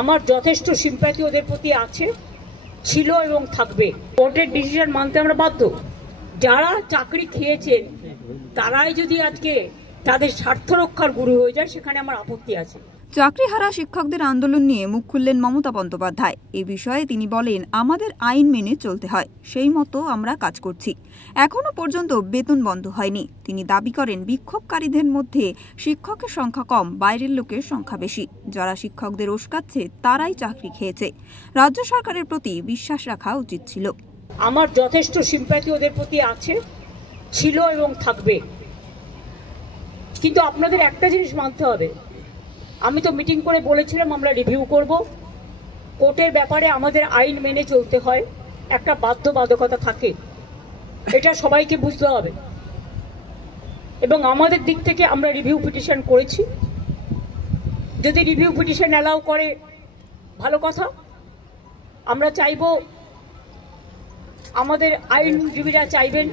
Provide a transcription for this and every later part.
আমার যথেষ্ট সিম্প্যাথি ওদের প্রতি আছে, ছিল এবং থাকবে। কোর্টের ডিসিশন মানতে আমরা বাধ্য। যারা চাকরি খেয়েছেন তারাই যদি আজকে তাদের স্বার্থ রক্ষার গুরু হয়ে যায়, সেখানে আমার আপত্তি আছে। চাকরিহারা শিক্ষকদের আন্দোলন নিয়ে মুখ খুললেন মমতা বন্দ্যোপাধ্যায়। এ বিষয়ে তিনি বলেন, আমাদের আইন মেনে চলতে হয়, সেই মতো আমরা কাজ করছি। এখনো পর্যন্ত বেতন বন্ধ হয়নি। তিনি দাবি করেন, বিক্ষোভকারীদের মধ্যে শিক্ষকের সংখ্যা কম, বাইরের লোকের সংখ্যা বেশি। যারা শিক্ষকদের উস্কাচ্ছে তারাই চাকরি খেয়েছে। রাজ্য সরকারের প্রতি বিশ্বাস রাখা উচিত ছিল। আমার যথেষ্ট সিম্প্যাথি ওদের প্রতি আছে, ছিল এবং থাকবে। কিন্তু আপনাদের একটা জিনিস মানতে হবে, আমি তো মিটিং করে বলেছিলাম আমরা রিভিউ করব। কোর্টের ব্যাপারে আমাদের আইন মেনে চলতে হয়, একটা বাধ্যবাধকতা থাকে, এটা সবাইকে বুঝতে হবে। এবং আমাদের দিক থেকে আমরা রিভিউ পিটিশন করেছি। যদি রিভিউ পিটিশন অ্যালাউ করে ভালো কথা। আমরা চাইব, আমাদের আইনজীবীরা চাইবেন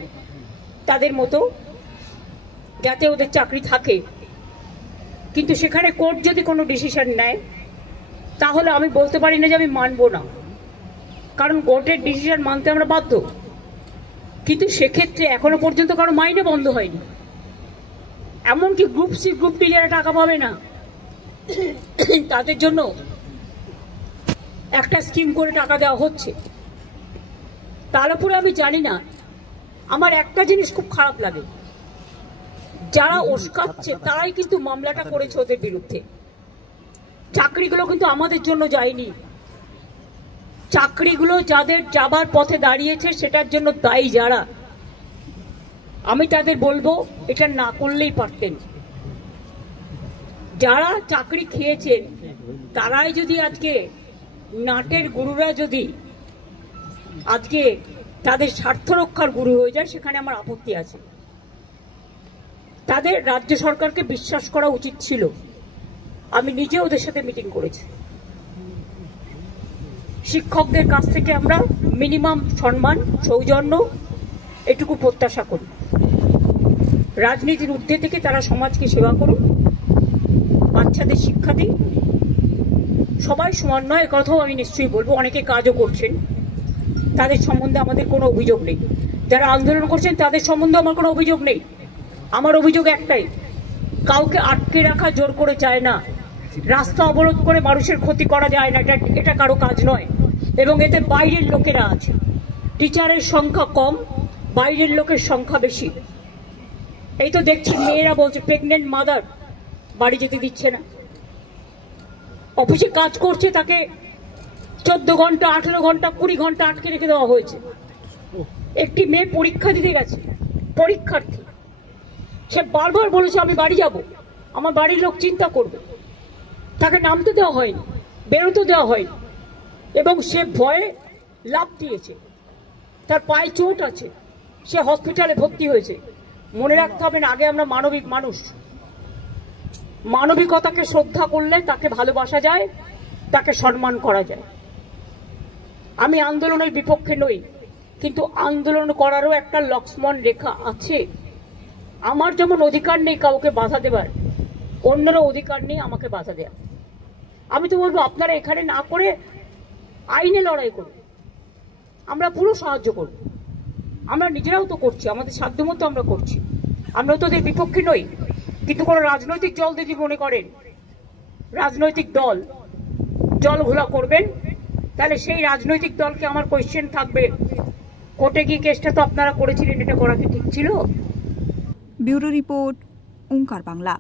তাদের মতো যাতে ওদের চাকরি থাকে। কিন্তু সেখানে কোর্ট যদি কোনো ডিসিশন নেয় তাহলে আমি বলতে পারি না যে আমি মানব না, কারণ কোর্টের ডিসিশন মানতে আমরা বাধ্য। কিন্তু সেক্ষেত্রে এখনো পর্যন্ত কারো মাইনে বন্ধ হয়নি। এমনকি গ্রুপ সি গ্রুপ ডি যারা টাকা পাবে না তাদের জন্য একটা স্কিম করে টাকা দেওয়া হচ্ছে। তার উপরে আমি জানি না, আমার একটা জিনিস খুব খারাপ লাগে, যারা উস্কাচ্ছে তারাই কিন্তু মামলাটা করেছে ওদের বিরুদ্ধে। চাকরিগুলো কিন্তু আমাদের জন্য যায়নি। চাকরিগুলো যাদের যাবার পথে দাঁড়িয়েছে সেটার জন্য দায়ী যারা, আমি তাদের বলবো এটা না করলেই পারতেন। যারা চাকরি খেয়েছেন তারাই যদি আজকে নাটের গুরুরা যদি আজকে তাদের স্বার্থ রক্ষার গুরু হয়ে যায়, সেখানে আমার আপত্তি আছে। তাদের রাজ্য সরকারকে বিশ্বাস করা উচিত ছিল। আমি নিজে ওদের সাথে মিটিং করেছি। শিক্ষকদের কাছ থেকে আমরা মিনিমাম সম্মান, সৌজন্য এটুকু প্রত্যাশা করি। রাজনীতির ঊর্ধ্বে থেকে তারা সমাজকে সেবা করুন, বাচ্চাদের শিক্ষা দিন। সবাই সমান নয়, কথাও আমি নিশ্চয়ই বলবো। অনেকে কাজও করছেন, তাদের সম্বন্ধে আমাদের কোনো অভিযোগ নেই। যারা আন্দোলন করছেন তাদের সম্বন্ধে আমার কোনো অভিযোগ নেই। আমার অভিযোগ একটাই, কাউকে আটকে রাখা জোর করে চায় না, রাস্তা অবরোধ করে মানুষের ক্ষতি করা যায় না, এটা কারো কাজ নয়। এবং এতে বাইরের লোকেরা আছে। টিচারের সংখ্যা কম, বাইরের লোকের সংখ্যা বেশি। এই তো দেখছি মেয়েরা বলছে প্রেগনেন্ট মাদার বাড়ি যেতে দিচ্ছে না। অফিসে কাজ করছে তাকে 14 ঘন্টা, 18 ঘন্টা, 20 ঘন্টা আটকে রেখে দেওয়া হয়েছে। একটি মেয়ে পরীক্ষা দিতে গেছে, পরীক্ষার্থী, সে বারবার বলেছে আমি বাড়ি যাব, আমার বাড়ির লোক চিন্তা করবে। তাকে নামতে দেওয়া হয়নি, বেরোতে দেওয়া হয়নি, এবং সে ভয়ে লাফ দিয়েছে। তার পায়ে চোট আছে, সে হসপিটালে ভর্তি হয়েছে। মনে রাখতে হবে না, আগে আমরা মানবিক মানুষ। মানবিকতাকে শ্রদ্ধা করলে তাকে ভালোবাসা যায়, তাকে সম্মান করা যায়। আমি আন্দোলনের বিপক্ষে নই, কিন্তু আন্দোলন করারও একটা লক্ষ্মণ রেখা আছে। আমার যেমন অধিকার নেই কাউকে বাধা দেবার, অন্যেরও অধিকার নেই আমাকে বাধা দেওয়া। আমি তো বলবো আপনারা এখানে না করে আইনে লড়াই করুন, আমরা পুরো সাহায্য করব। আমরা নিজেরাও তো করছি, আমাদের সাধ্যমতো আমরা করছি। আমরা তো ওদের বিপক্ষে নই। কিন্তু কোনো রাজনৈতিক দল যদি মনে করেন রাজনৈতিক দল জল ঘোলা করবেন, তাহলে সেই রাজনৈতিক দলকে আমার কোয়েশ্চেন থাকবে, কোর্টে গিয়ে কেসটা তো আপনারা করেছিলেন, এটা করা কি ঠিক ছিল? ব্যুরো রিপোর্ট, ওঙ্কার বাংলা।